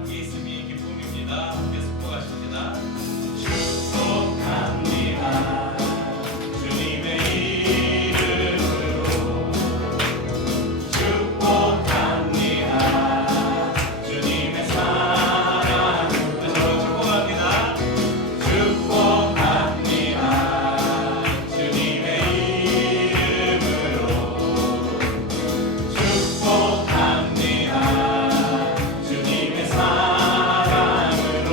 함께 있음이 기쁨입니다. 함께 축복하십니다. 축복합니다. 주님의 이름으로 축복합니다. 주님의 사랑으로 축복합니다. 축복합니다. 주님의 이름으로 축복합니다. 주님의 사랑으로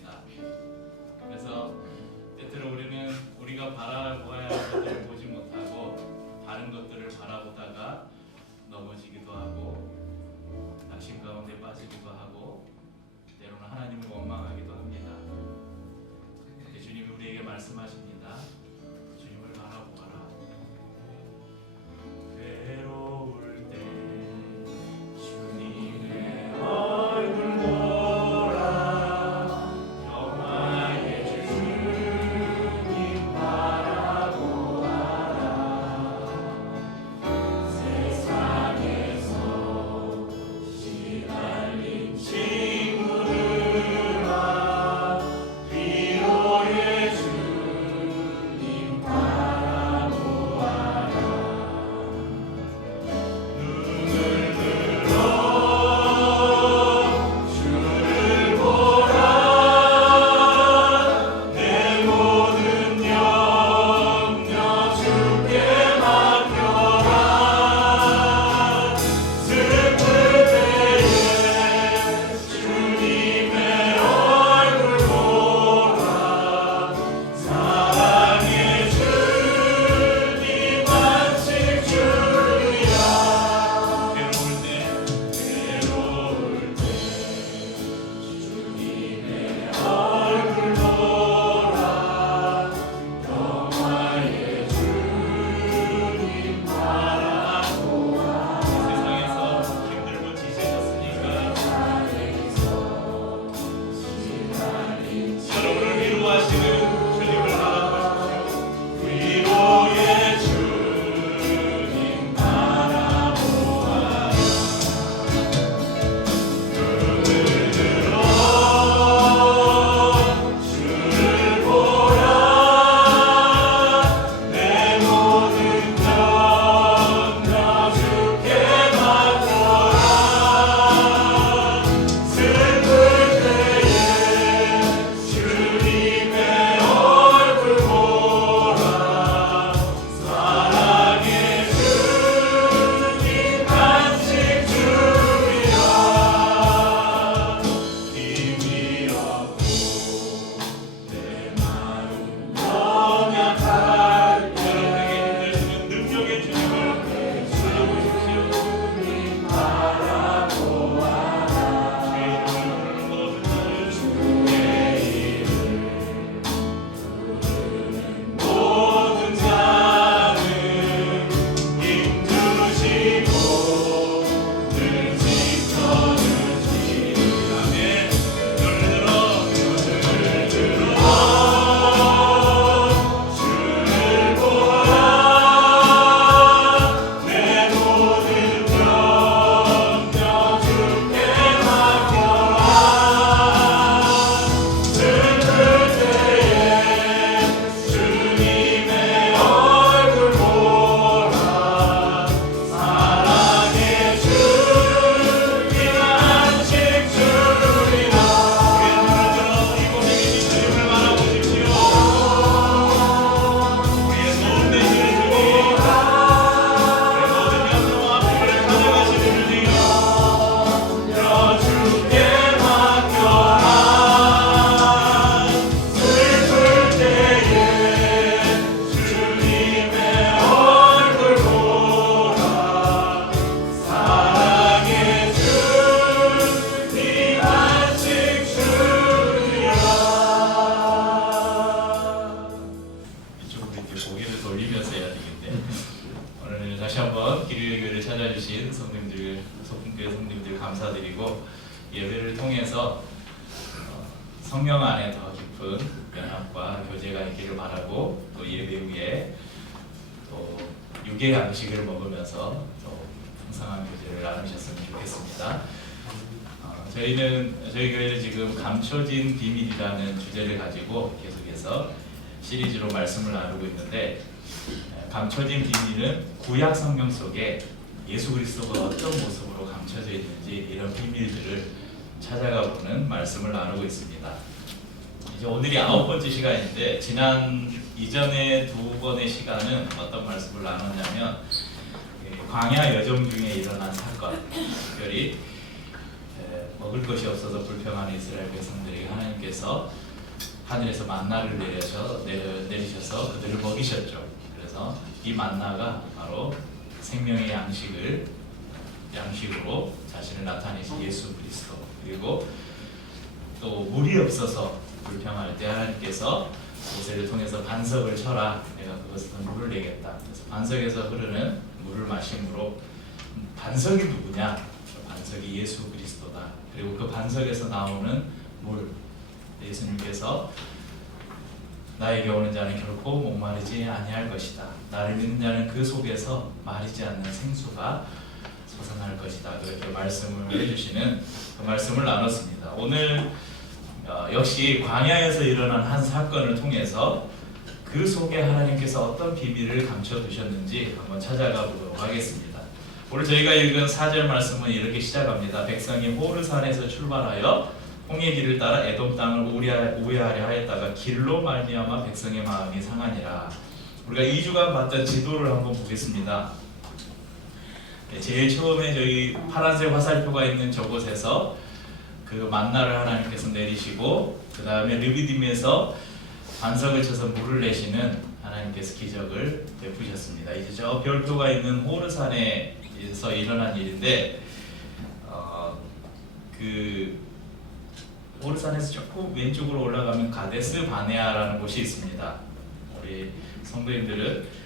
있습니다. 그래서 때때로 우리는 우리가 바라보아야 할 것들을 보지 못하고 다른 것들을 바라보다가 넘어지기도 하고 낙심 가운데 빠지기도 하고 때로는 하나님을 원망하기도 합니다. 그런데 주님이 우리에게 말씀하십니다. 주님을 바라보아라. 괴로울 때 주님의 얼굴 보라. 평화의 주님 바라보아라. 세상에서 시달린 친구들아 위로의 주님 바라보아라. 눈을 들어 주를 보라. 내 모든 염려 주께 맡겨라. 슬플 때에 주님의 얼굴 보라. 사랑의 주님 안식 주리라. 괴로울 때 주님의 얼굴 보라. 평화의 주님 바라보아. 세상에서 힘들고 지치셨으니까 여러분을 위로하시는 주님을 바라보십시오. 위로의 주님 바라보아. 눈을 들어 주를 보라. 내 모든 염려 주께 맡겨라. 슬플 때에 주님의 얼굴 보라. 사랑의 주님 안식 주리라. 힘이 없고 내 마음 연약할 여러분에게 힘드시는 능력의 주님을 불러보십시오. 바라보아라. 주의 이름을 부르는 모든 자는 힘주시고 늘 지켜주시니. 아멘. 눈을 들어 주를 보라. 내 모든 염려 주께 맡겨라. 슬플 때에 주님의 얼굴 보라. 사랑의 주님 안식 주리라. 이 고백의 주님을 바라보십시오. 우리의 도움 되시는 주님, 우리의 모든 염려와 아픔을 가져가시는 주님, 주께 맡겨라. 슬플 때에 주님의 얼굴 보라. 사랑의 주님 안식 주리라. 이쪽으로 이렇게 고개를 돌리면서 해야 되겠네. 오늘 다시 한번 기류의 교회를 찾아주신 성도님들, 소품교회 성도님들 감사드리고 예배를 통해서 성령 안에 더 깊은 연합과 교제가 있기를 바라고 또 예배 후에 또 육의 양식을 먹으면서 또 풍성한 교제를 나누셨으면 좋겠습니다. 저희 교회는 지금 감춰진 비밀이라는 주제를 가지고 계속해서 시리즈로 말씀을 나누고 있는데, 감춰진 비밀은 구약 성경 속에 예수 그리스도가 어떤 모습으로 감춰져 있는지 이런 비밀들을 찾아가 보는 말씀을 나누고 있습니다. 이제 오늘이 9번째 시간인데, 이전에 2번의 시간은 어떤 말씀을 나눴냐면 광야 여정 중에 일어난 사건, 특별히 먹을 것이 없어서 불평하는 이스라엘 백성들에게 하나님께서 하늘에서 만나를 내리셔서 그들을 먹이셨죠. 그래서 이 만나가 바로 생명의 양식으로 자신을 나타내신 예수 그리스도, 그리고 또 물이 없어서 불평할 때 하나님께서 모세를 통해서 반석을 쳐라, 내가 그것에서 물을 내겠다. 그래서 반석에서 흐르는 물을 마심으로, 반석이 누구냐? 반석이 예수 그리스도다. 그리고 그 반석에서 나오는 물, 예수님께서 나에게 오는 자는 결코 목마르지 아니할 것이다. 나를 믿는 자는 그 속에서 마르지 않는 생수가 솟아날 것이다. 그렇게 말씀을 해주시는 그 말씀을 나눴습니다. 오늘 역시 광야에서 일어난 한 사건을 통해서 그 속에 하나님께서 어떤 비밀을 감춰두셨는지 한번 찾아가 보도록 하겠습니다. 오늘 저희가 읽은 4절 말씀은 이렇게 시작합니다. 백성이 호르산에서 출발하여 홍해 길을 따라 에돔 땅을 우회하려 하였다가 길로 말미암아 백성의 마음이 상하니라. 우리가 2주간 봤던 지도를 한번 보겠습니다. 제일 처음에 저희 파란색 화살표가 있는 저곳에서 그 만나를 하나님께서 내리시고, 그 다음에 르비딤에서 반석을 쳐서 물을 내시는 하나님께서 기적을 베푸셨습니다. 이제 저 별표가 있는 호르산에서 일어난 일인데, 그 호르산에서 조금 왼쪽으로 올라가면 가데스 바네아라는 곳이 있습니다. 우리 성도님들은,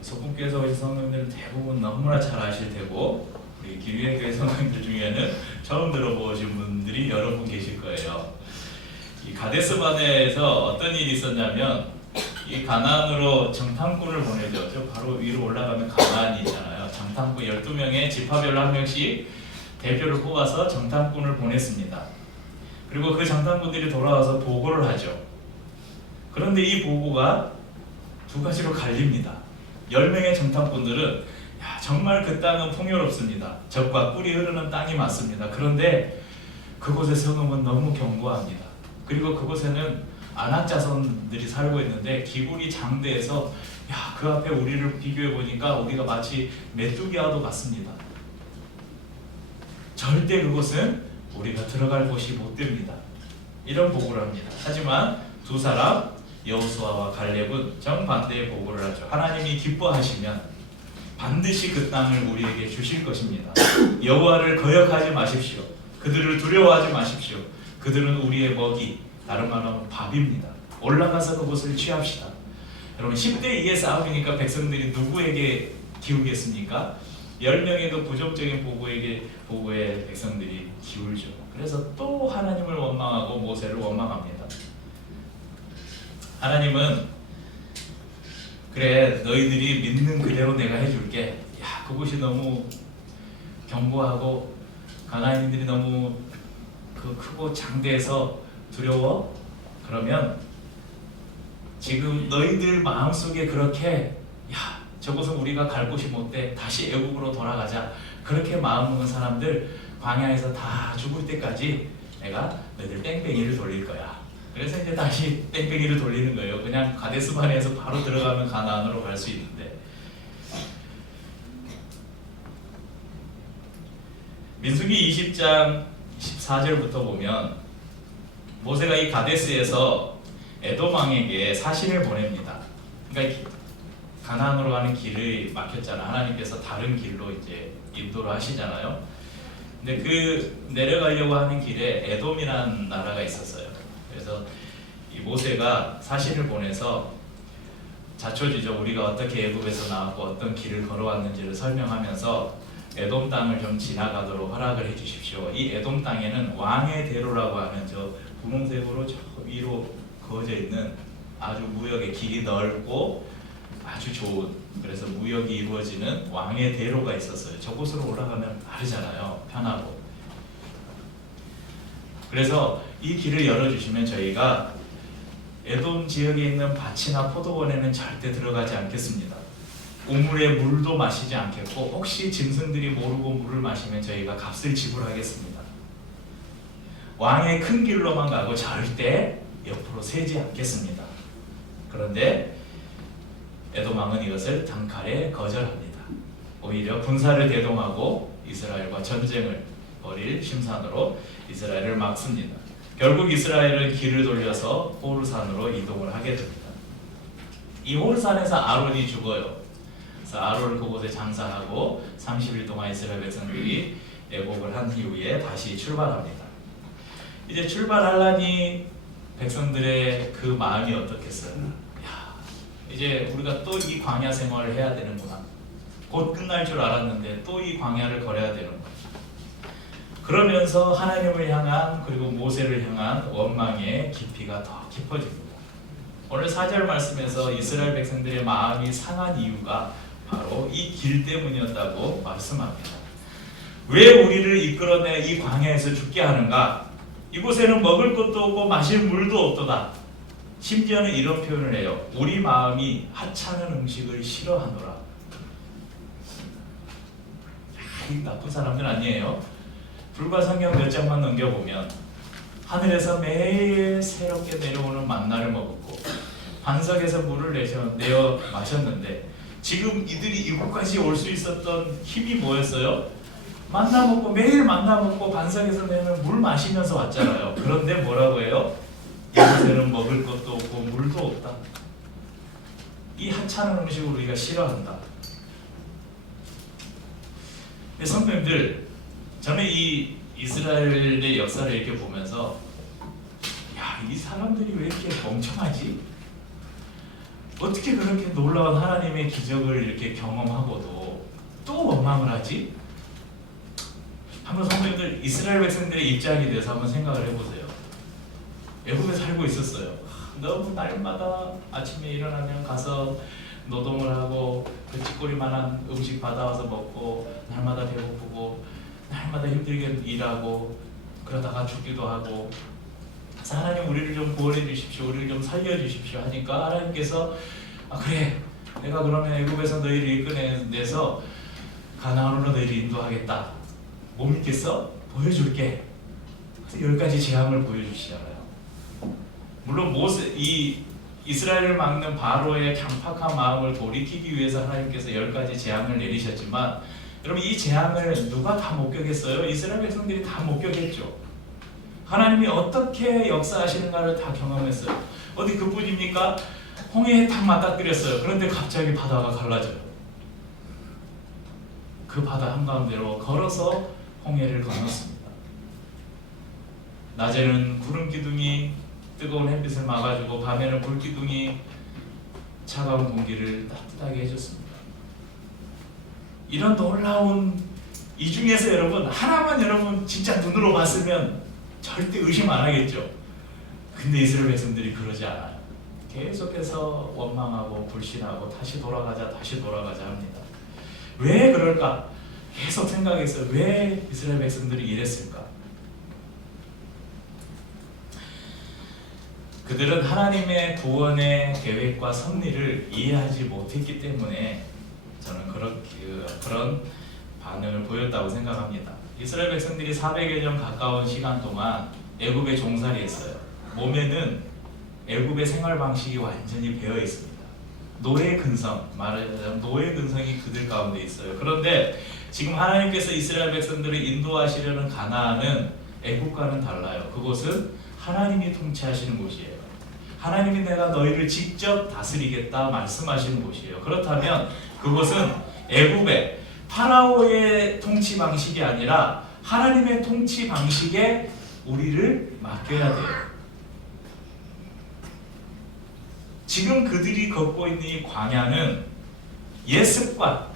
소품교회에서 오신 성도님들은 대부분 너무나 잘 아실 테고, 우리 기류회교회 성도님들 중에는 처음 들어보신 분들이 여러 분 계실 거예요. 이 가데스 바네아에서 어떤 일이 있었냐면, 이 가나안으로 정탐꾼을 보내죠. 저 바로 위로 올라가면 가나안이 있잖아요. 정탐꾼 12명의 지파별로 한 명씩 대표를 뽑아서 정탐꾼을 보냈습니다. 그리고 그 정탐꾼들이 돌아와서 보고를 하죠. 그런데 이 보고가 두 가지로 갈립니다. 10명의 정탐꾼들은 정말 그 땅은 풍요롭습니다. 젖과 꿀이 흐르는 땅이 맞습니다. 그런데 그곳의 성읍은 너무 견고합니다. 그리고 그곳에는 아낙 자손들이 살고 있는데 기굴이 장대해서 그 앞에 우리를 비교해 보니까 우리가 마치 메뚜기와도 같습니다. 절대 그곳은 우리가 들어갈 곳이 못 됩니다. 이런 보고를 합니다. 하지만 두 사람, 여호수아와 갈렙은 정반대의 보고를 하죠. 하나님이 기뻐하시면 반드시 그 땅을 우리에게 주실 것입니다. 여호와를 거역하지 마십시오. 그들을 두려워하지 마십시오. 그들은 우리의 먹이, 다른 말로 하면 밥입니다. 올라가서 그곳을 취합시다. 여러분, 10대 2의 싸움이니까 백성들이 누구에게 기우겠습니까? 10명의 그 부정적인 보고에 백성들이 기울죠. 그래서 또 하나님을 원망하고 모세를 원망합니다. 하나님은, 그래, 너희들이 믿는 그대로 내가 해줄게. 그곳이 너무 견고하고 가나안인들이 너무 크고 장대해서 두려워? 그러면 지금 너희들 마음속에 그렇게 저곳은 우리가 갈 곳이 못 돼, 다시 애국으로 돌아가자, 그렇게 마음먹은 사람들 광야에서 다 죽을 때까지 내가 너희들 땡땡이를 돌릴 거야. 그래서 이제 다시 땡땡이를 돌리는 거예요. 그냥 가데스 바네아에서 바로 들어가면 가나안으로 갈 수 있는데, 민수기 20장 14절부터 보면 모세가 이 가데스에서 에돔 왕에게 사신을 보냅니다. 그러니까 가나안으로 가는 길이 막혔잖아. 하나님께서 다른 길로 이제 인도를 하시잖아요. 근데 그 내려가려고 하는 길에 에돔이라는 나라가 있었어요. 그래서 이 모세가 사신을 보내서 자초지죠. 우리가 어떻게 애굽에서 나왔고 어떤 길을 걸어왔는지를 설명하면서 에돔 땅을 좀 지나가도록 허락을 해주십시오. 이 에돔 땅에는 왕의 대로라고 하는 저 분홍색으로 저 위로 그어져 있는 아주 무역의 길이 넓고 아주 좋은, 그래서 무역이 이루어지는 왕의 대로가 있었어요. 저곳으로 올라가면 빠르잖아요. 편하고. 그래서 이 길을 열어주시면 저희가 에돔 지역에 있는 밭이나 포도원에는 절대 들어가지 않겠습니다. 우물에 물도 마시지 않겠고, 혹시 짐승들이 모르고 물을 마시면 저희가 값을 지불하겠습니다. 왕의 큰 길로만 가고 절대 옆으로 세지 않겠습니다. 그런데 에돔 왕은 이것을 단칼에 거절합니다. 오히려 군사를 대동하고 이스라엘과 전쟁을 버릴 심산으로 이스라엘을 막습니다. 결국 이스라엘은 길을 돌려서 호르산으로 이동을 하게 됩니다. 이 호르산에서 아론이 죽어요. 그래서 아론을 그곳에 장사하고 30일 동안 이스라엘 백성들이 애곡을 한 이후에 다시 출발합니다. 이제 출발하려니 백성들의 그 마음이 어떻겠어요? 야, 이제 우리가 또 이 광야 생활을 해야 되는구나. 곧 끝날 줄 알았는데 또 이 광야를 걸어야 되는구나. 그러면서 하나님을 향한 그리고 모세를 향한 원망의 깊이가 더 깊어집니다. 오늘 4절 말씀에서 이스라엘 백성들의 마음이 상한 이유가 바로 이 길 때문이었다고 말씀합니다. 왜 우리를 이끌어내 이 광야에서 죽게 하는가? 이곳에는 먹을 것도 없고 마실 물도 없도다. 심지어는 이런 표현을 해요. 우리 마음이 하찮은 음식을 싫어하노라. 이 나쁜 사람들 아니에요. 불과 성경 몇 장만 넘겨보면 하늘에서 매일 새롭게 내려오는 만나를 먹었고 반석에서 물을 내어 마셨는데 지금 이들이 이곳까지 올 수 있었던 힘이 뭐였어요? 만나 먹고 매일 만나 먹고 반석에서 내는 물 마시면서 왔잖아요. 그런데 뭐라고 해요? 이곳에는 먹을 것도 없고 물도 없다. 이 하찮은 음식을 우리가 싫어한다. 성도님들, 저는 이 이스라엘의 역사를 이렇게 보면서 야, 이 사람들이 왜 이렇게 멍청하지? 어떻게 그렇게 놀라운 하나님의 기적을 이렇게 경험하고도 또 원망을 하지? 한번 성도님들 이스라엘 백성들의 입장이 돼서 한번 생각을 해보세요. 애굽에 살고 있었어요. 너무 날마다 아침에 일어나면 가서 노동을 하고 그 찌꼬리만한 음식 받아와서 먹고 날마다 배고프고 날마다 힘들게 일하고 그러다가 죽기도 하고 하나님 우리를 좀 구원해 주십시오. 우리를 좀 살려 주십시오 하니까 하나님께서 그래 내가 그러면 애굽에서 너희를 이끌어내서 가나안으로 너희를 인도하겠다. 못 믿겠어? 보여줄게. 그래서 10가지 재앙을 보여주시잖아요. 물론 이 이스라엘을 막는 바로의 강팍한 마음을 돌이키기 위해서 하나님께서 10가지 재앙을 내리셨지만 여러분 이 재앙을 누가 다 목격했어요? 이스라엘 백성들이 다 목격했죠. 하나님이 어떻게 역사하시는가를 다 경험했어요. 어디 그뿐입니까? 홍해에 딱 맞닥뜨렸어요. 그런데 갑자기 바다가 갈라져요. 그 바다 한가운데로 걸어서 홍해를 건넜습니다. 낮에는 구름 기둥이 뜨거운 햇빛을 막아주고 밤에는 불 기둥이 차가운 공기를 따뜻하게 해줬습니다. 이런 놀라운 이 중에서 여러분 하나만 여러분 진짜 눈으로 봤으면 절대 의심 안 하겠죠. 근데 이스라엘 백성들이 그러지 않아요. 계속해서 원망하고 불신하고 다시 돌아가자 합니다. 왜 그럴까? 계속 생각했어요. 왜 이스라엘 백성들이 이랬을까? 그들은 하나님의 구원의 계획과 섭리를 이해하지 못했기 때문에 저는 그런 반응을 보였다고 생각합니다. 이스라엘 백성들이 400여 년 가까운 시간 동안 애굽에 종살이했어요. 몸에는 애굽의 생활 방식이 완전히 배어 있습니다. 노예 근성, 말하자면 노예 근성이 그들 가운데 있어요. 그런데 지금 하나님께서 이스라엘 백성들을 인도하시려는 가나안은 애굽과는 달라요. 그곳은 하나님이 통치하시는 곳이에요. 하나님이 내가 너희를 직접 다스리겠다 말씀하시는 곳이에요. 그렇다면 그곳은 애굽의 파라오의 통치 방식이 아니라 하나님의 통치 방식에 우리를 맡겨야 돼요. 지금 그들이 걷고 있는 이 광야는 옛 습관,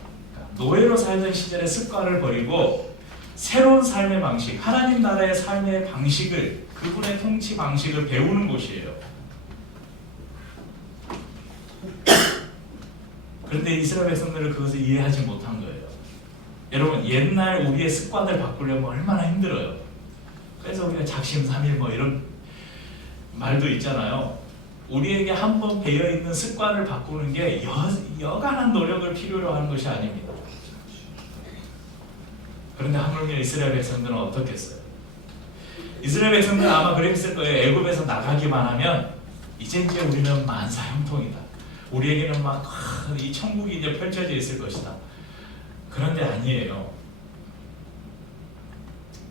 노예로 살던 시절의 습관을 버리고 새로운 삶의 방식, 하나님 나라의 삶의 방식을, 그분의 통치 방식을 배우는 곳이에요. 그런데 이스라엘 백성들은 그것을 이해하지 못한 거예요. 여러분 옛날 우리의 습관을 바꾸려면 얼마나 힘들어요. 그래서 우리가 작심삼일 뭐 이런 말도 있잖아요. 우리에게 한번 배어있는 습관을 바꾸는 게 여간한 노력을 필요로 하는 것이 아닙니다. 그런데 하물며 이스라엘 백성들은 어떻겠어요? 이스라엘 백성들은 아마 그랬을 거예요. 애굽에서 나가기만 하면 이제 우리는 만사형통이다. 우리에게는 막 이 천국이 이제 펼쳐져 있을 것이다. 그런데 아니에요.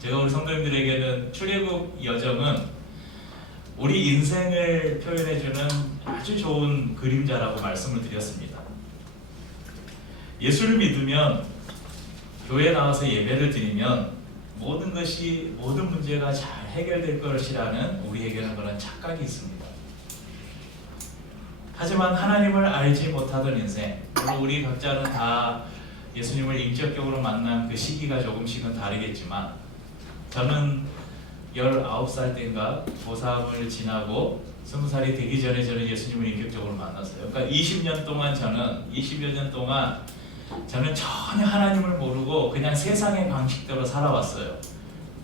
제가 우리 성도님들에게는 출애굽 여정은 우리 인생을 표현해주는 아주 좋은 그림자라고 말씀을 드렸습니다. 예수를 믿으면, 교회에 나와서 예배를 드리면 모든 문제가 잘 해결될 것이라는 우리에게는 그런 착각이 있습니다. 하지만 하나님을 알지 못하던 인생, 물론 우리 각자는 다 예수님을 인격적으로 만난 그 시기가 조금씩은 다르겠지만, 저는 19살 때인가 고3을 지나고 20살이 되기 전에 저는 예수님을 인격적으로 만났어요. 그러니까 20여 년 동안 저는 전혀 하나님을 모르고 그냥 세상의 방식대로 살아왔어요.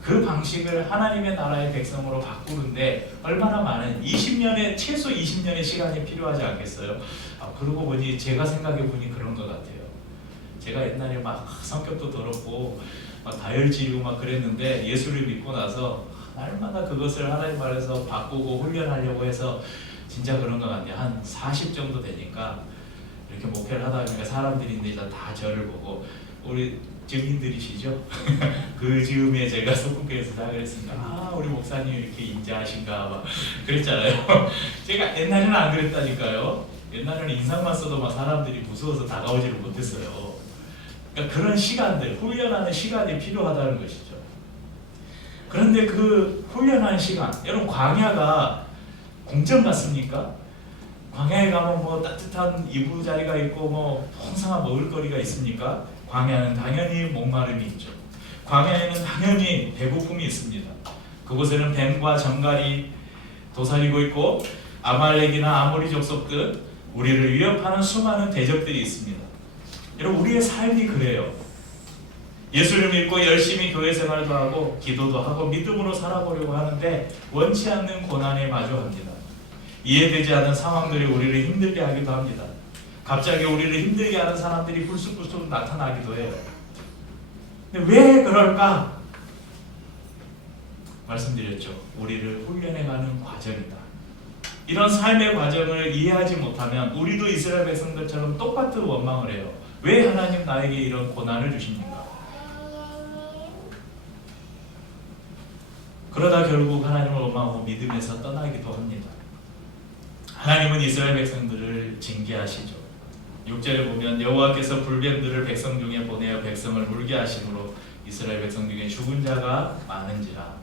그 방식을 하나님의 나라의 백성으로 바꾸는데 얼마나 많은 최소 20년의 시간이 필요하지 않겠어요? 그러고 보니 제가 생각해 보니 그런 것 같아요. 제가 옛날에 막 성격도 더럽고 막 다혈질이고 막 그랬는데 예수를 믿고 나서 날마다 그것을 하나님 말에서 바꾸고 훈련하려고 해서 진짜 그런 것 같아요. 한 40 정도 되니까 이렇게 목회를 하다 보니까 사람들인데 다 저를 보고, 우리 증인들이시죠? 그 즈음에 제가 소금교회에서 다 그랬습니다. 우리 목사님 이렇게 인자하신가 막 그랬잖아요. 제가 옛날에는 안 그랬다니까요. 옛날에는 인상만 써도 막 사람들이 무서워서 다가오지를 못했어요. 그러니까 그런 시간들, 훈련하는 시간이 필요하다는 것이죠. 그런데 그 훈련하는 시간, 여러분 광야가 공점 같습니까? 광야에 가면 뭐 따뜻한 이부자리가 있고 뭐 풍성한 먹을거리가 있습니까? 광야는 당연히 목마름이 있죠. 광야에는 당연히 배고픔이 있습니다. 그곳에는 뱀과 정갈이 도사리고 있고 아말렉이나 아모리 족속들, 우리를 위협하는 수많은 대적들이 있습니다. 여러분, 우리의 삶이 그래요. 예수를 믿고 열심히 교회 생활도 하고 기도도 하고 믿음으로 살아보려고 하는데 원치 않는 고난에 마주합니다. 이해되지 않는 상황들이 우리를 힘들게 하기도 합니다. 갑자기 우리를 힘들게 하는 사람들이 불쑥불쑥 나타나기도 해요. 근데 왜 그럴까? 말씀드렸죠. 우리를 훈련해가는 과정이다. 이런 삶의 과정을 이해하지 못하면 우리도 이스라엘 백성들처럼 똑같은 원망을 해요. 왜 하나님 나에게 이런 고난을 주십니까? 그러다 결국 하나님을 원망하고 믿음에서 떠나기도 합니다. 하나님은 이스라엘 백성들을 징계하시죠. 6절에 보면 여호와께서 불뱀들을 백성 중에 보내어 백성을 물게 하심으로 이스라엘 백성 중에 죽은 자가 많은지라.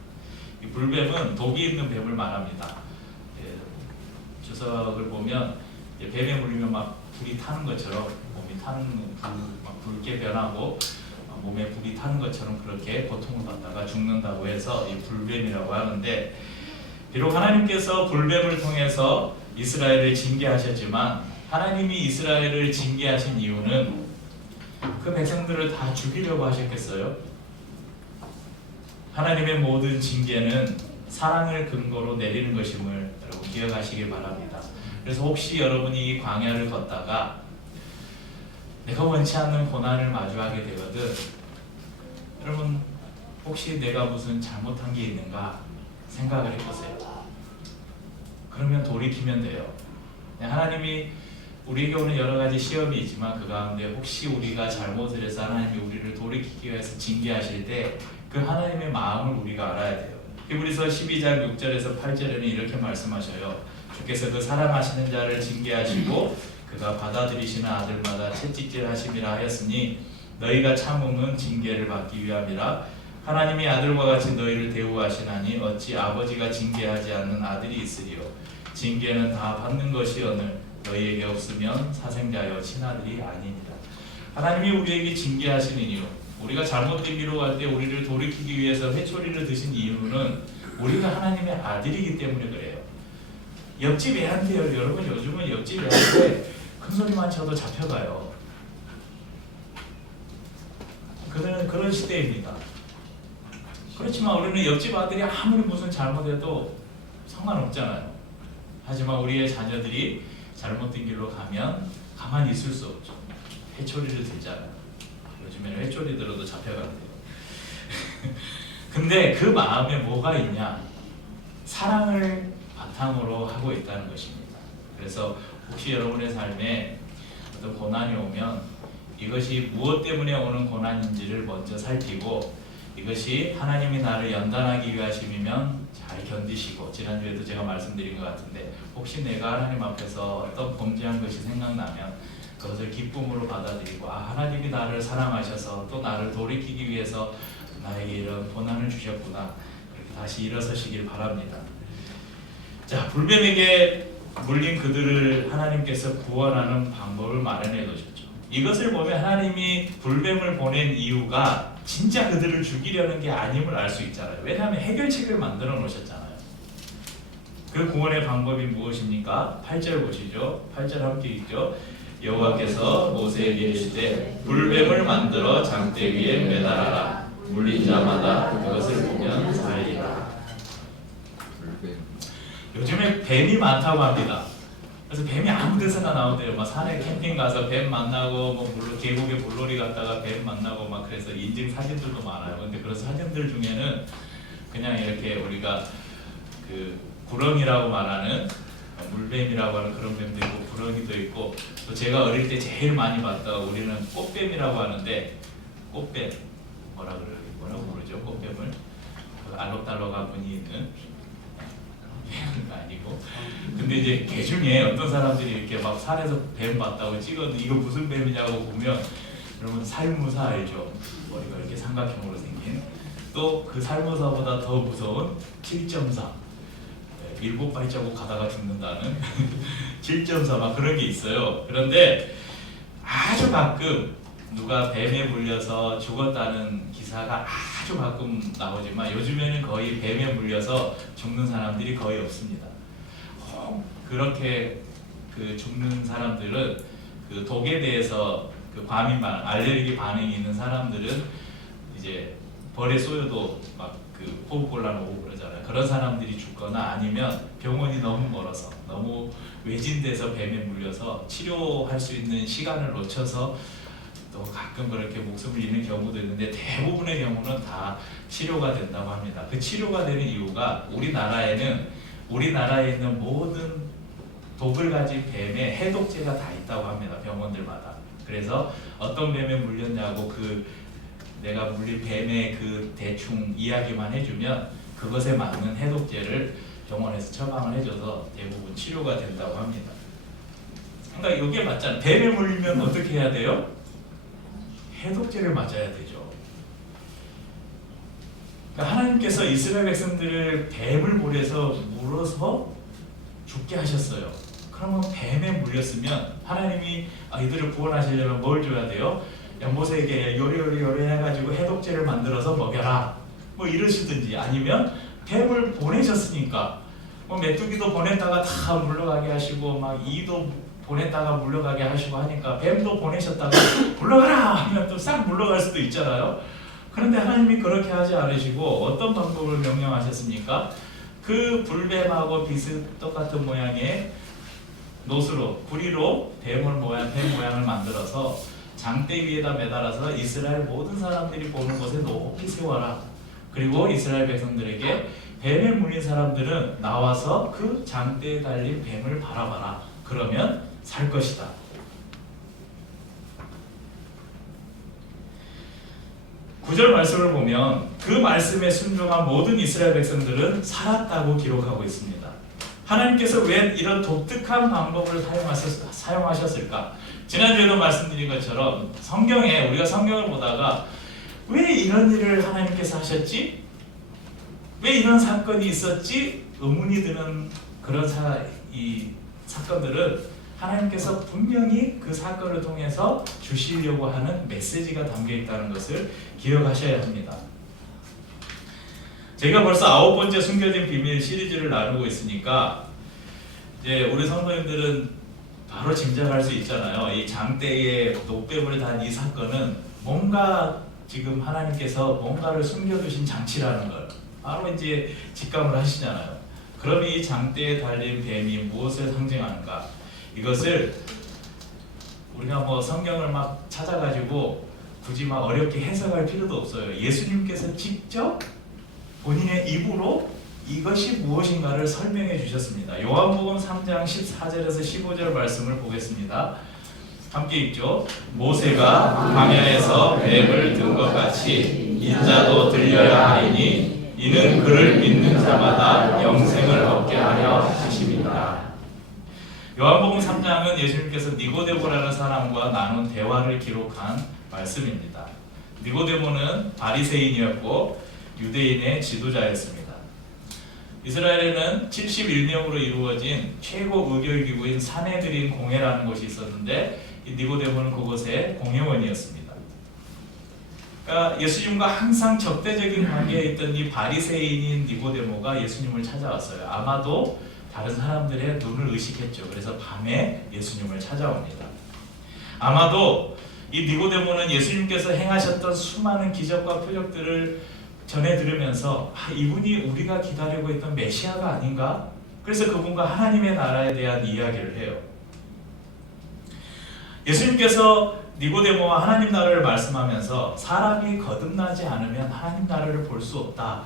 이 불뱀은 독이 있는 뱀을 말합니다. 주석을 보면 뱀에 물리면 막 불이 타는 것처럼 몸이 막 붉게 변하고 몸에 불이 타는 것처럼 그렇게 고통을 받다가 죽는다고 해서 이 불뱀이라고 하는데, 비록 하나님께서 불뱀을 통해서 이스라엘을 징계하셨지만 하나님이 이스라엘을 징계하신 이유는 그 백성들을 다 죽이려고 하셨겠어요? 하나님의 모든 징계는 사랑을 근거로 내리는 것임을 여러분 기억하시길 바랍니다. 그래서 혹시 여러분이 이 광야를 걷다가 내가 원치 않는 고난을 마주하게 되거든, 여러분 혹시 내가 무슨 잘못한 게 있는가 생각을 해보세요. 그러면 돌이키면 돼요. 하나님이 우리에게 오는 여러 가지 시험이 있지만 그 가운데 혹시 우리가 잘못을 해서 하나님이 우리를 돌이키기 위해서 징계하실 때 그 하나님의 마음을 우리가 알아야 돼요. 히브리서 12장 6절에서 8절에는 이렇게 말씀하셔요. 주께서 그 사랑하시는 자를 징계하시고 그가 받아들이시는 아들마다 채찍질 하심이라 하였으니 너희가 참음은 징계를 받기 위함이라. 하나님이 아들과 같이 너희를 대우하시나니 어찌 아버지가 징계하지 않는 아들이 있으리요. 징계는 다 받는 것이오늘 너희에게 없으면 사생자여 친아들이 아니니라. 하나님이 우리에게 징계하시는 이유, 우리가 잘못된 길로 갈 때 우리를 돌이키기 위해서 회초리를 드신 이유는 우리가 하나님의 아들이기 때문에 그래요. 옆집 애한테요. 여러분 요즘은 옆집 애한테 큰 소리만 쳐도 잡혀가요. 그런 시대입니다. 그렇지만 우리는 옆집 아들이 아무리 무슨 잘못해도 상관없잖아요. 하지만 우리의 자녀들이 잘못된 길로 가면 가만히 있을 수 없죠. 회초리를 들잖아요. 요즘에는 회초리 들어도 잡혀간대요. 근데 그 마음에 뭐가 있냐? 사랑을 바탕으로 하고 있다는 것입니다. 그래서 혹시 여러분의 삶에 어떤 고난이 오면 이것이 무엇 때문에 오는 고난인지를 먼저 살피고 이것이 하나님이 나를 연단하기 위하심이면 잘 견디시고, 지난주에도 제가 말씀드린 것 같은데 혹시 내가 하나님 앞에서 어떤 범죄한 것이 생각나면 그것을 기쁨으로 받아들이고, 하나님이 나를 사랑하셔서 또 나를 돌이키기 위해서 나에게 이런 고난을 주셨구나, 그렇게 다시 일어서시길 바랍니다. 자, 불뱀에게 물린 그들을 하나님께서 구원하는 방법을 마련해 두셨죠. 이것을 보면 하나님이 불뱀을 보낸 이유가 진짜 그들을 죽이려는 게 아님을 알 수 있잖아요. 왜냐하면 해결책을 만들어 놓으셨잖아요. 그 구원의 방법이 무엇입니까? 8절 보시죠. 8절 함께 읽죠. 여호와께서 모세에게 이르시되 불뱀을 만들어 장대 위에 매달아라. 물린 자마다 그것을 보면 살리라. 요즘에 뱀이 많다고 합니다. 그래서 뱀이 아무 데서나 나오대요. 막 산에 캠핑 가서 뱀 만나고, 뭐 물론 계곡에 물놀이 갔다가 뱀 만나고, 막 그래서 인증 사진들도 많아요. 근데 그런 사진들 중에는 그냥 이렇게 우리가 그 구렁이라고 말하는, 물뱀이라고 하는 그런 뱀도 있고 구렁이도 있고, 또 제가 어릴 때 제일 많이 봤다가 우리는 꽃뱀이라고 하는데, 꽃뱀 뭐라고 부르죠? 꽃뱀을 그 알록달록한 무늬 있는 아니고. 근데 이제 개 중에 어떤 사람들이 이렇게 막 산에서 뱀 봤다고 찍어도 이거 무슨 뱀이냐고 보면, 여러분 살무사 알죠? 머리가 이렇게 삼각형으로 생긴, 또 그 살무사보다 더 무서운 7.4, 7발자국 가다가 죽는다는 7.4 막 그런 게 있어요. 그런데 아주 가끔 누가 뱀에 물려서 죽었다는 기사가 아주 가끔 나오지만 요즘에는 거의 뱀에 물려서 죽는 사람들이 거의 없습니다. 그렇게 그 죽는 사람들은 그 독에 대해서 그 과민 반응, 알레르기 반응이 있는 사람들은 이제 벌에 쏘여도 막 그 호흡곤란 오고 그러잖아요. 그런 사람들이 죽거나 아니면 병원이 너무 멀어서, 너무 외진데서 뱀에 물려서 치료할 수 있는 시간을 놓쳐서 또 가끔 그렇게 목숨을 잃는 경우도 있는데, 대부분의 경우는 다 치료가 된다고 합니다. 그 치료가 되는 이유가 우리나라에 있는 모든 독을 가진 뱀에 해독제가 다 있다고 합니다. 병원들마다. 그래서 어떤 뱀에 물렸냐고 내가 물린 뱀의 그 대충 이야기만 해주면 그것에 맞는 해독제를 병원에서 처방을 해줘서 대부분 치료가 된다고 합니다. 그러니까 이게 맞잖아요. 뱀에 물리면 어떻게 해야 돼요? 해독제를 맞아야 되죠. 그러니까 하나님께서 이스라엘 백성들을 뱀을 물에서 물어서 죽게 하셨어요. 그러면 뱀에 물렸으면 하나님이 이들을 구원하시려면 뭘 줘야 돼요? 모세에게 요리 해가지고 해독제를 만들어서 먹여라, 뭐 이러시든지, 아니면 뱀을 보내셨으니까 뭐 메뚜기도 보냈다가 다 물러가게 하시고, 막 이도 보냈다가 물러가게 하시고 하니까 뱀도 보내셨다가 물러가라 하면 또 싹 물러갈 수도 있잖아요. 그런데 하나님이 그렇게 하지 않으시고 어떤 방법을 명령하셨습니까? 그 불뱀하고 똑같은 모양의 노스로, 구리로 뱀 모양을 만들어서 장대 위에다 매달아서 이스라엘 모든 사람들이 보는 곳에 높이 세워라. 그리고 이스라엘 백성들에게 뱀에 물린 사람들은 나와서 그 장대에 달린 뱀을 바라봐라. 그러면 살 것이다. 구절 말씀을 보면 그 말씀에 순종한 모든 이스라엘 백성들은 살았다고 기록하고 있습니다. 하나님께서 왜 이런 독특한 방법을 사용하셨을까? 지난주에도 말씀드린 것처럼 우리가 성경을 보다가 왜 이런 일을 하나님께서 하셨지? 왜 이런 사건이 있었지? 의문이 드는 그런 사건들은 하나님께서 분명히 그 사건을 통해서 주시려고 하는 메시지가 담겨 있다는 것을 기억하셔야 합니다. 제가 벌써 9번째 숨겨진 비밀 시리즈를 나누고 있으니까 이제 우리 성도님들은 바로 짐작할 수 있잖아요. 이 장대에 녹뱀을 단 이 사건은 뭔가 지금 하나님께서 뭔가를 숨겨두신 장치라는 걸 바로 이제 직감을 하시잖아요. 그럼 이 장대에 달린 뱀이 무엇을 상징하는가? 이것을 우리가 뭐 성경을 막 찾아가지고 굳이 막 어렵게 해석할 필요도 없어요. 예수님께서 직접 본인의 입으로 이것이 무엇인가를 설명해 주셨습니다. 요한복음 3장 14절에서 15절 말씀을 보겠습니다. 함께 읽죠. 모세가 광야에서 뱀을 든 것 같이 인자도 들려야 하리니 이는 그를 믿는 자마다 영생을 얻게 하려 하심이다. 요한복음 3장은 예수님께서 니고데모라는 사람과 나눈 대화를 기록한 말씀입니다. 니고데모는 바리새인이었고 유대인의 지도자였습니다. 이스라엘에는 71명으로 이루어진 최고 의결기구인 사네드린 공회라는 곳이 있었는데 이 니고데모는 그곳의 공회원이었습니다. 그러니까 예수님과 항상 적대적인 관계에 있던 이 바리새인인 니고데모가 예수님을 찾아왔어요. 아마도 다른 사람들의 눈을 의식했죠. 그래서 밤에 예수님을 찾아옵니다. 아마도 이 니고데모는 예수님께서 행하셨던 수많은 기적과 표적들을 전해 들으면서 이분이 우리가 기다리고 있던 메시아가 아닌가? 그래서 그분과 하나님의 나라에 대한 이야기를 해요. 예수님께서 니고데모와 하나님 나라를 말씀하면서 사람이 거듭나지 않으면 하나님 나라를 볼 수 없다.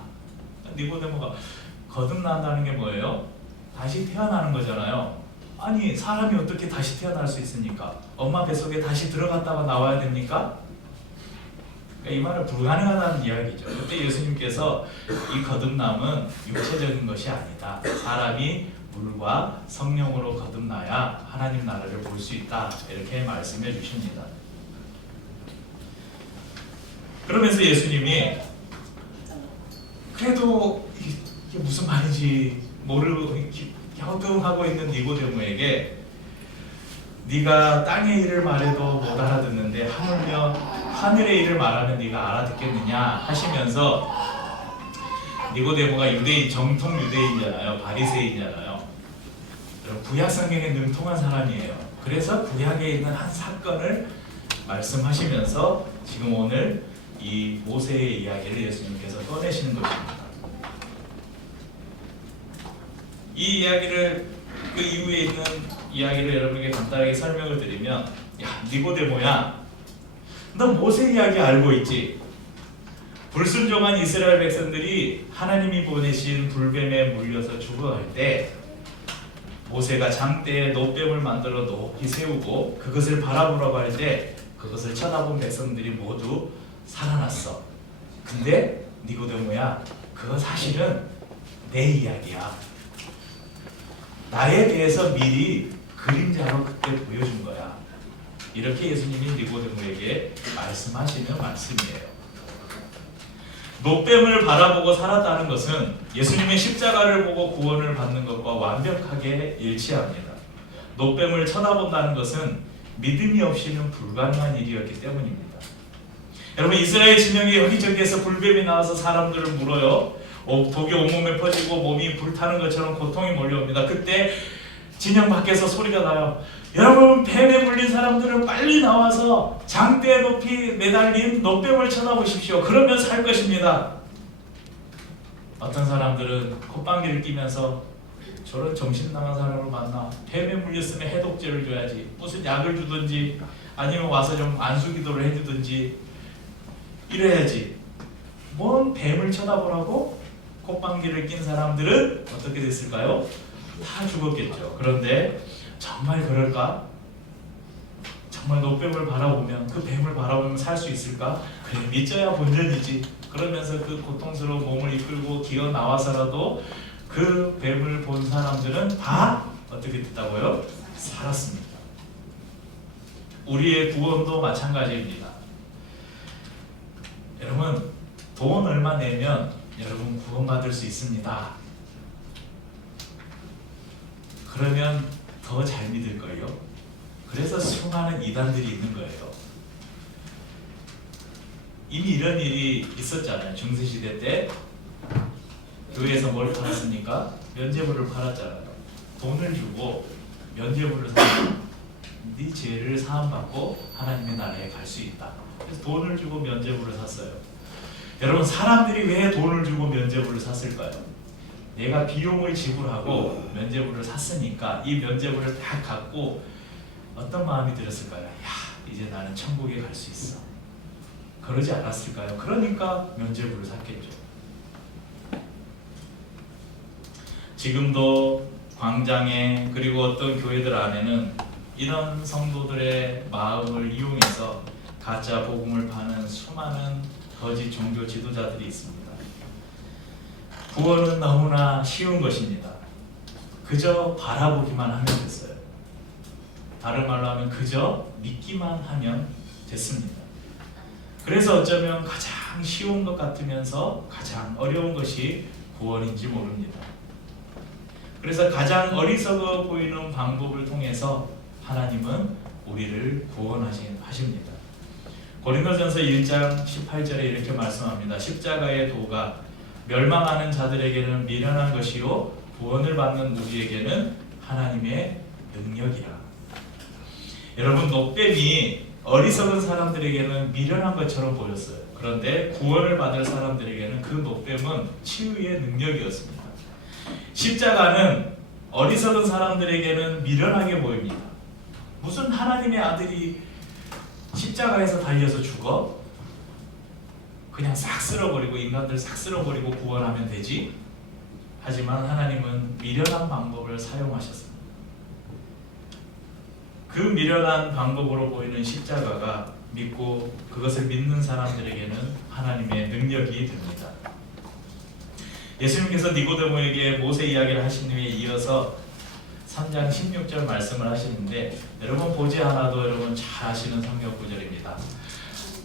니고데모가 거듭난다는 게 뭐예요? 다시 태어나는 거잖아요. 아니 사람이 어떻게 다시 태어날 수 있습니까? 엄마 뱃속에 다시 들어갔다가 나와야 됩니까? 그러니까 이 말은 불가능하다는 이야기죠. 그때 예수님께서 이 거듭남은 육체적인 것이 아니다. 사람이 물과 성령으로 거듭나야 하나님 나라를 볼 수 있다. 이렇게 말씀해 주십니다. 그러면서 예수님이 그래도 이게 무슨 말인지 모르고 혀뚱하고 있는 니고데모에게 네가 땅의 일을 말해도 못 알아듣는데 하물며 하늘의 일을 말하면 네가 알아듣겠느냐 하시면서 니고데모가 유대인 정통 유대인이잖아요. 바리새인이잖아요. 구약 성경에 능통한 사람이에요. 그래서 구약에 있는 한 사건을 말씀하시면서 지금 오늘 이 모세의 이야기를 예수님께서 꺼내시는 것입니다. 이 이야기를 그 이후에 있는 이야기를 여러분에게 간단하게 설명을 드리면 야 니고데모야 너 모세 이야기 알고 있지? 불순종한 이스라엘 백성들이 하나님이 보내신 불뱀에 물려서 죽어갈 때 모세가 장대에 노뱀을 만들어 높이 세우고 그것을 바라보라고 할 때 그것을 쳐다본 백성들이 모두 살아났어. 근데 니고데모야 그거 사실은 내 이야기야. 나에 대해서 미리 그림자로 그때 보여준 거야. 이렇게 예수님이 니고데모에게 말씀하시는 말씀이에요. 노뱀을 바라보고 살았다는 것은 예수님의 십자가를 보고 구원을 받는 것과 완벽하게 일치합니다. 노뱀을 쳐다본다는 것은 믿음이 없이는 불가능한 일이었기 때문입니다. 여러분 이스라엘 진영이 여기저기에서 불뱀이 나와서 사람들을 물어요. 독이 온몸에 퍼지고 몸이 불타는 것처럼 고통이 몰려옵니다. 그때 진영 밖에서 소리가 나요. 여러분 뱀에 물린 사람들은 빨리 나와서 장대 높이 매달린 노뱀을 쳐다보십시오. 그러면 살 것입니다. 어떤 사람들은 콧방귀를 끼면서 저런 정신 나간 사람을 만나 뱀에 물렸으면 해독제를 줘야지 무슨 약을 주든지 아니면 와서 좀 안수기도를 해주든지 이래야지. 뭔 뱀을 쳐다보라고? 콧방귀를 낀 사람들은 어떻게 됐을까요? 다 죽었겠죠. 그런데 정말 그럴까? 정말 노뱀을 바라보면 그 뱀을 바라보면 살 수 있을까? 그래 믿져야 본전이지. 그러면서 그 고통스러운 몸을 이끌고 기어 나와서라도 그 뱀을 본 사람들은 다 어떻게 됐다고요? 살았습니다. 우리의 구원도 마찬가지입니다. 여러분 돈 얼마 내면 여러분 구원받을 수 있습니다. 그러면 더 잘 믿을걸요. 그래서 수많은 이단들이 있는 거예요. 이미 이런 일이 있었잖아요. 중세시대 때 교회에서 뭘 팔았습니까? 면죄부를 팔았잖아요. 돈을 주고 면죄부를 사면 네 죄를 사함받고 하나님의 나라에 갈 수 있다. 그래서 돈을 주고 면죄부를 샀어요. 여러분 사람들이 왜 돈을 주고 면죄부를 샀을까요? 내가 비용을 지불하고 면죄부를 샀으니까 이 면죄부를 다 갖고 어떤 마음이 들었을까요? 야 이제 나는 천국에 갈 수 있어. 그러지 않았을까요? 그러니까 면죄부를 샀겠죠. 지금도 광장에 그리고 어떤 교회들 안에는 이런 성도들의 마음을 이용해서 가짜 복음을 파는 수많은 거짓 종교 지도자들이 있습니다. 구원은 너무나 쉬운 것입니다. 그저 바라보기만 하면 됐어요. 다른 말로 하면 그저 믿기만 하면 됐습니다. 그래서 어쩌면 가장 쉬운 것 같으면서 가장 어려운 것이 구원인지 모릅니다. 그래서 가장 어리석어 보이는 방법을 통해서 하나님은 우리를 구원하십니다. 고린도전서 1장 18절에 이렇게 말씀합니다. 십자가의 도가 멸망하는 자들에게는 미련한 것이요 구원을 받는 우리에게는 하나님의 능력이라. 여러분, 녹뱀이 어리석은 사람들에게는 미련한 것처럼 보였어요. 그런데 구원을 받을 사람들에게는 그 녹뱀은 치유의 능력이었습니다. 십자가는 어리석은 사람들에게는 미련하게 보입니다. 무슨 하나님의 아들이 십자가에서 달려서 죽어? 그냥 싹 쓸어버리고 인간들 싹 쓸어버리고 구원하면 되지? 하지만 하나님은 미련한 방법을 사용하셨습니다. 그 미련한 방법으로 보이는 십자가가 믿고 그것을 믿는 사람들에게는 하나님의 능력이 됩니다. 예수님께서 니고데모에게 모세 이야기를 하신 후에 이어서 3장 16절 말씀을 하시는데, 여러분 보지 않아도 여러분 잘 아시는 성경 구절입니다.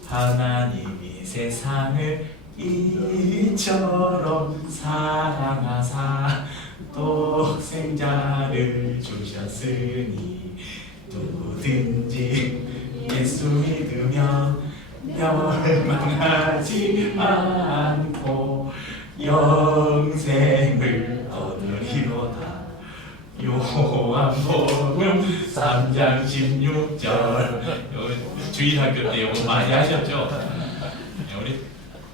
하나님이 세상을 이처럼 사랑하사 독생자를 주셨으니 누구든지 예수 믿으면 멸망하지 않고 영생을 얻으리로다. 요한복음 3장 16절. 주일학교 때 이거 많이 하셨죠? 우리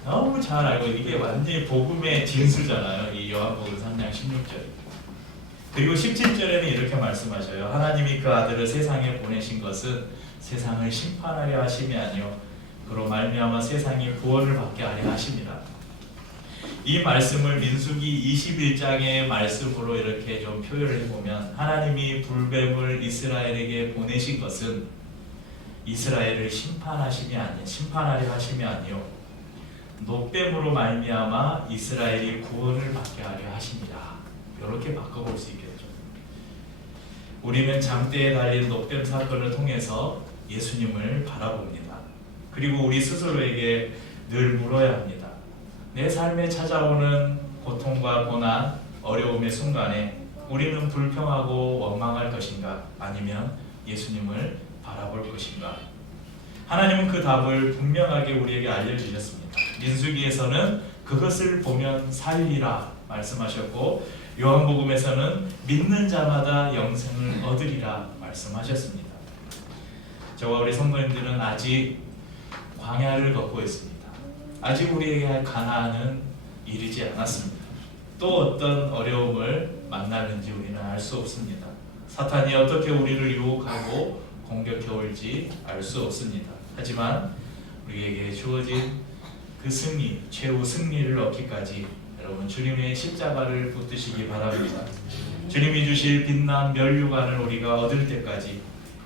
너무 잘 알고, 이게 완전히 복음의 진수잖아요. 이 요한복음 3장 16절. 그리고 17절에는 이렇게 말씀하셔요. 하나님이 그 아들을 세상에 보내신 것은 세상을 심판하려 하심이 아니요 그로 말미암아 세상이 구원을 받게 하려 하심이라. 이 말씀을 민수기 21장의 말씀으로 이렇게 좀 표현을 해보면, 하나님이 불뱀을 이스라엘에게 보내신 것은 이스라엘을 심판하려 하심이 아니요 녹뱀으로 말미암아 이스라엘이 구원을 받게 하려 하심이라. 이렇게 바꿔볼 수 있겠죠. 우리는 장대에 달린 녹뱀 사건을 통해서 예수님을 바라봅니다. 그리고 우리 스스로에게 늘 물어야 합니다. 내 삶에 찾아오는 고통과 고난, 어려움의 순간에 우리는 불평하고 원망할 것인가? 아니면 예수님을 바라볼 것인가? 하나님은 그 답을 분명하게 우리에게 알려주셨습니다. 민수기에서는 그것을 보면 살리라 말씀하셨고, 요한복음에서는 믿는 자마다 영생을 얻으리라 말씀하셨습니다. 저와 우리 성도님들은 아직 광야를 걷고 있습니다. 아직 우리에게 할 가나안은 이르지 않았습니다. 또 어떤 어려움을 만나는지 우리는 알 수 없습니다. 사탄이 어떻게 우리를 유혹하고 공격해 올지 알 수 없습니다. 하지만 우리에게 주어진 그 승리, 최후 승리를 얻기까지 여러분 주님의 십자가를 붙드시기 바랍니다. 주님이 주실 빛난 면류관을 우리가 얻을 때까지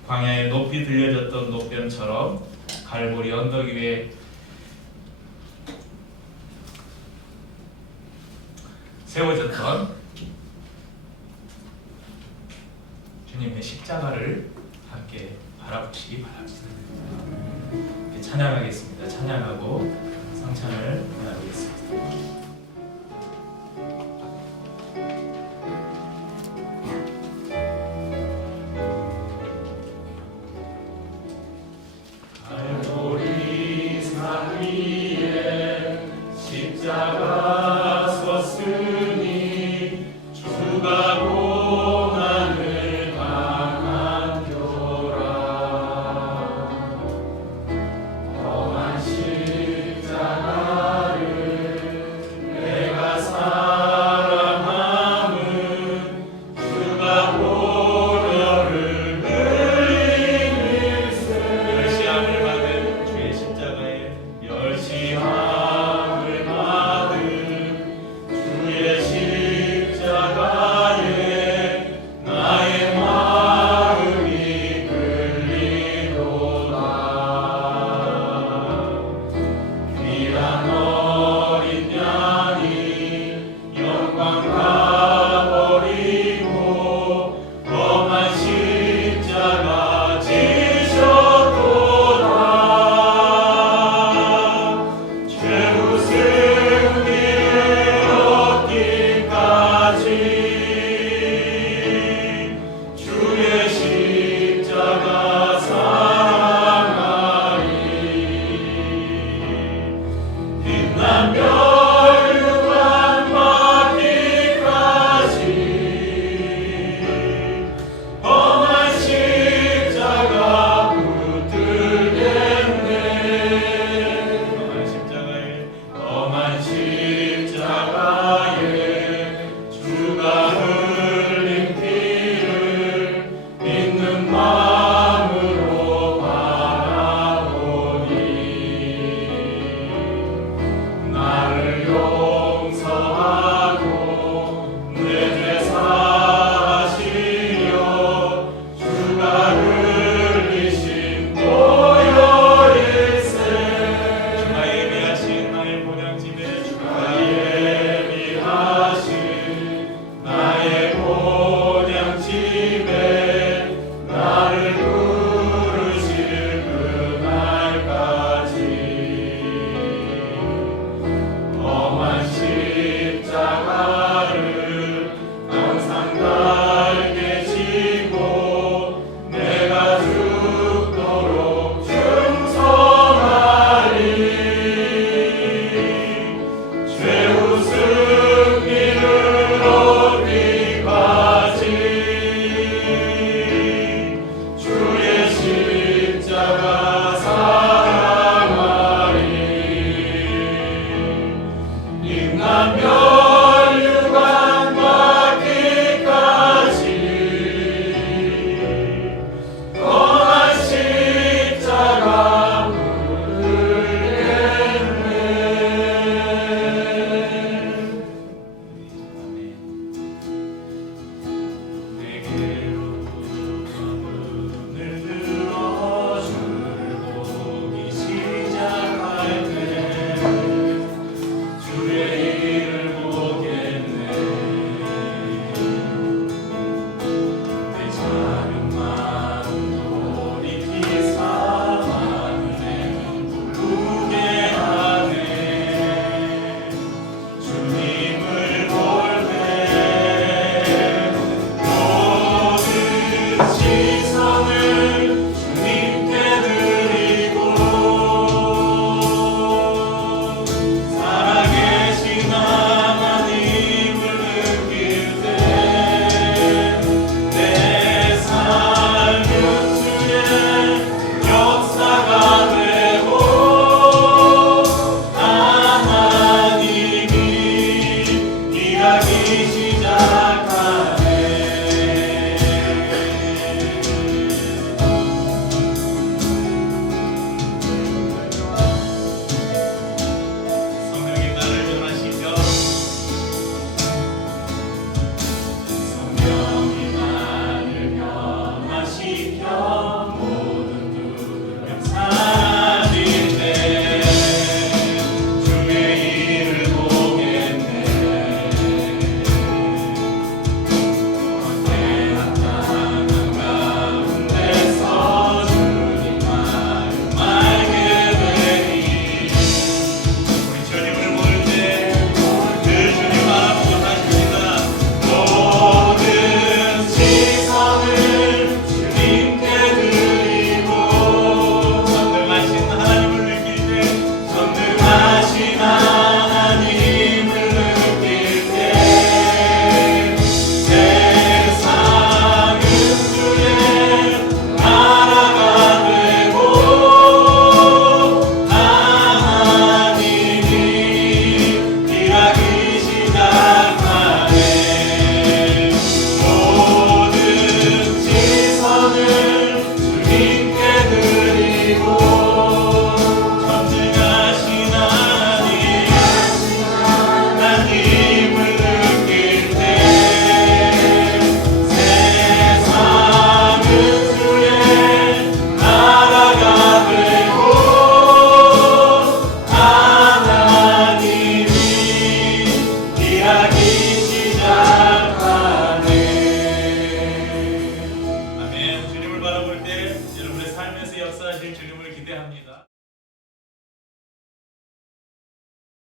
광야에 높이 들려졌던 녹뱀처럼 갈보리 언덕 위에 세워졌던 주님의 십자가를 함께 바라보시기 바랍니다. 찬양하겠습니다. 찬양하고 성찬을 나누겠습니다. 안에서 역사하실 주님을 기대합니다.